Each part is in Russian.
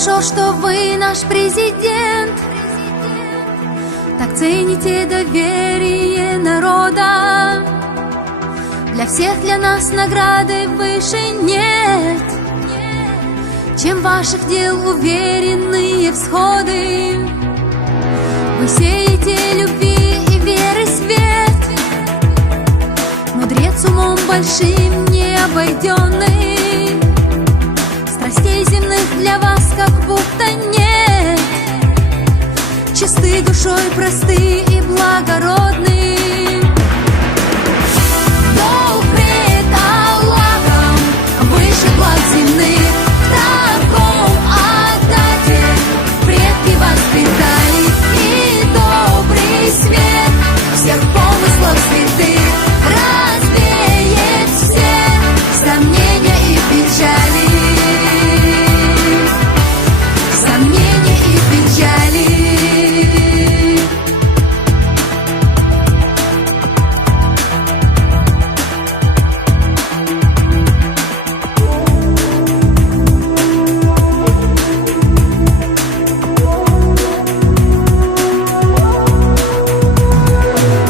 хорошо, что вы наш президент. Так цените доверие народа. Для всех, для нас награды выше нет, чем ваших дел уверенные всходы. Вы сеете любви и веры свет, мудрец умом большим необойденный. Страстей земных для вас как будто нет, чисты душой, просты и благородны. Долг пред Аллахом выше благ земных. В таком отдате предки воспитали, и добрый свет всех помыслов святых развеет все сомнения и печали. Сомнения и печали.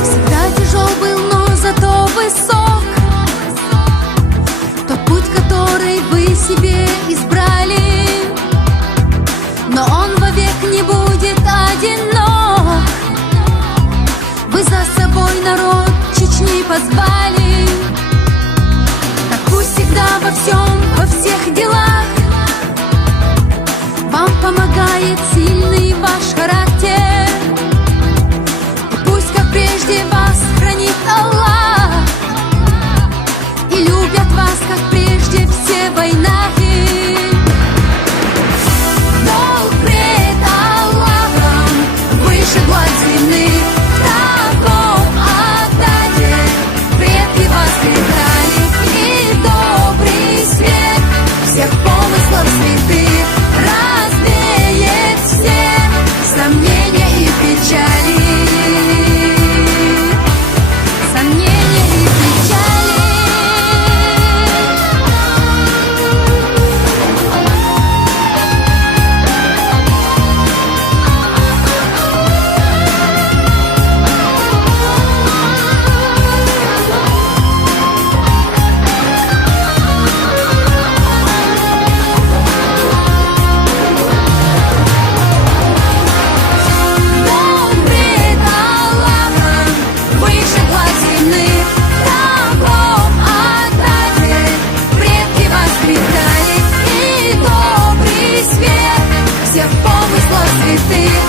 Всегда тяжел был, но зато высок тот путь, который вы себе избрали. Но он вовек не будет одинок. Вы за собой народ Чечни позвали. Так пусть всегда во всем, во всех делах вам помогает сильный ваш характер. И пусть, как прежде, вас хранит Аллах, и любят вас, как прежде, все войнахи. Долг пред Аллахом выше благ земных. В таком отдате предки воспитали, и добрый свет всех помыслов святых развеет все сомнения и печали. Сомнения и печали. Долг пред Аллахом выше благ земных. В таком отдате предки воспитали, и добрый свет всех помыслов святых